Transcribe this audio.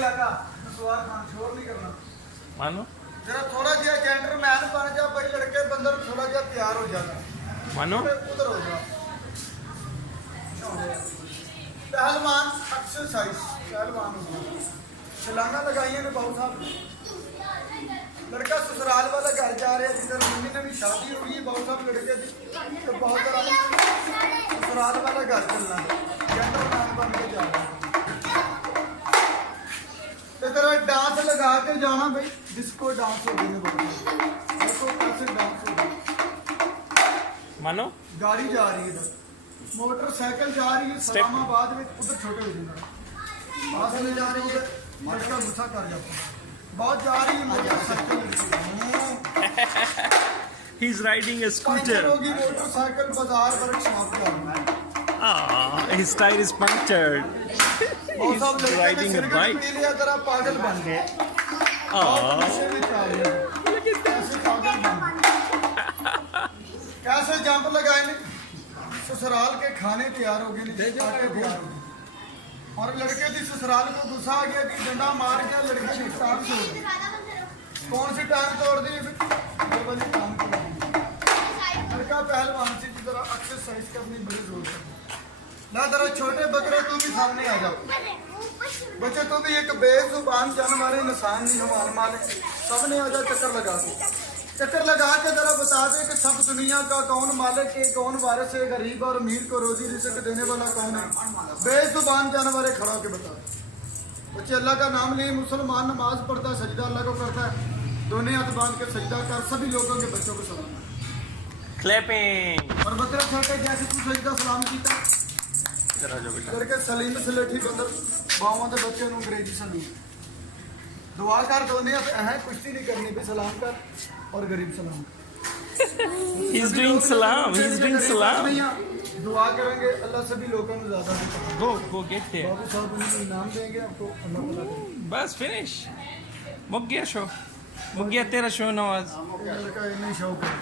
इलाका सवार खान शोर नहीं करना मानो जरा थोड़ा जिहा जेंटलमैन बन जा भाई लड़के बंदर थोड़ा जिहा तैयार हो जाता मानो उधर हो जा पहलवान एक्सरसाइज पहलवान छलांगा लगाइए ने बाबू साहब लड़का ससुराल वाला घर जा रहे हैं जिधर मम्मी ने भी शादी हुई है बाबू साहब लड़के की तो बहुत सारा ससुराल वाला घर चलना है जेंटलमैन बन के जा रहा है तेरा डांस लगा के जाना भाई डिस्को डांस हो गई देखो कैसे डांस हो गई मानो गाड़ी जा रही है इधर मोटरसाइकिल जा रही है इस्लामाबाद में उधर छोटे हो जाना पास में जा रही है लड़का गुस्सा कर जाता है बहुत जा रही है motorcycle he's riding a puncture scooter होगी मोटरसाइकिल बाजार पर समाप्त करना his tire is punctured और सब he's riding a bike P लिया तेरा पागल बन गया नशे में चल रहा है। ऐसे पागल बन गए। कैसे जंप लगाए ने ससुराल के खाने तैयार हो गए ने आटे तैयार हो गए और लड़के की ससुराल को गुस्सा आ गया कि डंडा मार के लड़के की टांग तोड़ दी कौन सी टांग तोड़ दी ये वाली टांग तोड़ दी लड़का पहलवान से की तरह एक्सरसाइज करनी बड़ी जरूरत है ना तेरा छोटे बकरे तू भी सामने आ जाओ बच्चे तू भी एक बेजुबान जानवर है इंसान नहीं हो माले सबने आ जा चक्कर लगा के जरा बता दे कि सब दुनिया का कौन मालिक है कौन वारिस है गरीब और अमीर को रोजी रिज़्क़ देने वाला कौन है बेजुबान जानवर है खड़ा के बता बच्चे अल्लाह का नाम लिए मुसलमान नमाज पढ़ता है सजदा अल्लाह को करता है दोनों हाथ बांध के सजदा कर सभी लोगों के बच्चों को सलाम clapping और बकरे छोटे जैसे तू सजदा सलाम किया इधर आ जाओ बेटा करके सलीम सलेठी बंदर बावां दे बच्चे ਨੂੰ अंग्रेजी सलीम दुआ कर दोने है कुश्ती नहीं करनी भी सलाम कर और गरीब सलाम he's doing salam दुआ करेंगे अल्लाह सभी लोगों को ज्यादा go get there बाबू साहब उन्हें इनाम देंगे आपको अल्लाह भला करे बस finish मुक गया शो मुक गया तेरा शो नवाज ये लड़का इन्हें शौक है